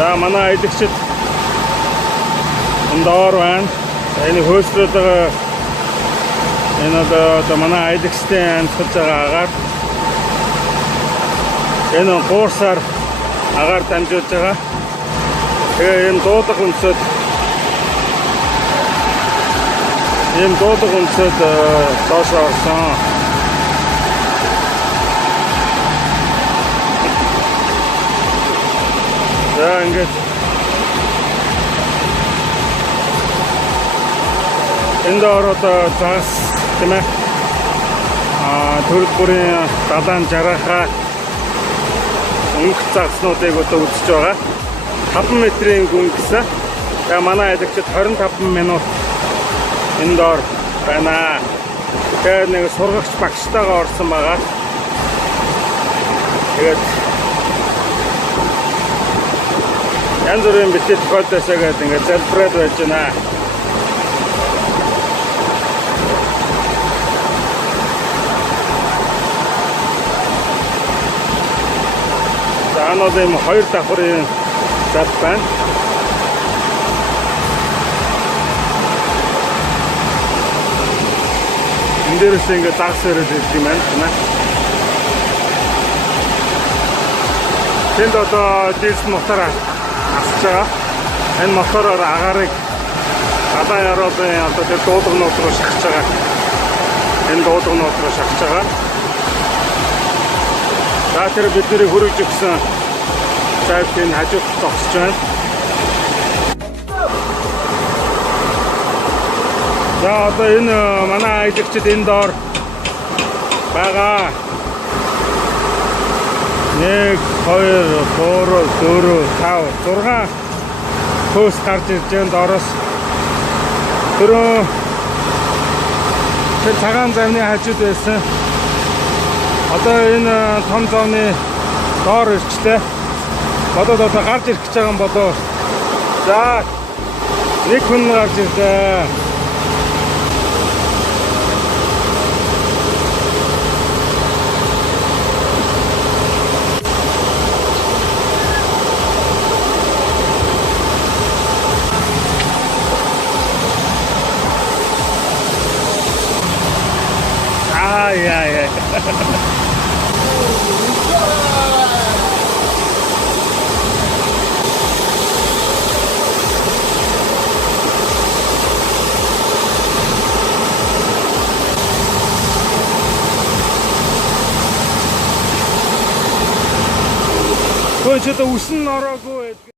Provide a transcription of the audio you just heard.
За манай аялагчид доор байна. Энэ хөөслөд байгаа энэ одоо манай аялагчдын амьсгалж байгаа агаар энэ гуурсаар агаар дамжуулж байгаа. Тэгээ энэ дуудаг өнцөд доош орсон. За ингээд энд ороод заас тийм ээ төрөл бүрийн далайн жаргахаа өнгө загснуудыг одоо үзэж байгаа. 5 метрийн гүн гэсэн. Тэгээ манай аялагчид 25 минут энэ доор байна. Тэгээ нэг сургагч багштайгаа орсон байгаа. Тэгээд янз бүрийн бичлэг тохиолдосоо гэдэг ингээд залбираад байж байна. Анууд юм 2 давхрын зал байна. Энд дээрээс ингээд загс өрөөд ирэх юм байна. Тэнд одоо дийсэл мотор асч байгаа. Энэ мотороор агаарыг гадаа яроолын одоо тэр дуудагнууд руу шахаж байгаа. Энэ дуудагнууд руу шахаж байгаа. За тэр бидний хүрэж өгсөн цаашдын хажууд зогсож байна. За одоо энэ манай аялагчид энэ доор байгаа. 1 2 3 4 5 6 хөөс гарч ирж байгаа доороос тэр цагаан завны хажууд байсан. Одоо энэ том зооны доор ирчлээ. Бодоод одоо гарч ирэх гэж байгаа юм болоо. За нэг хүн гарч ирлээ. Яа. Кое что-то уснул на рогу.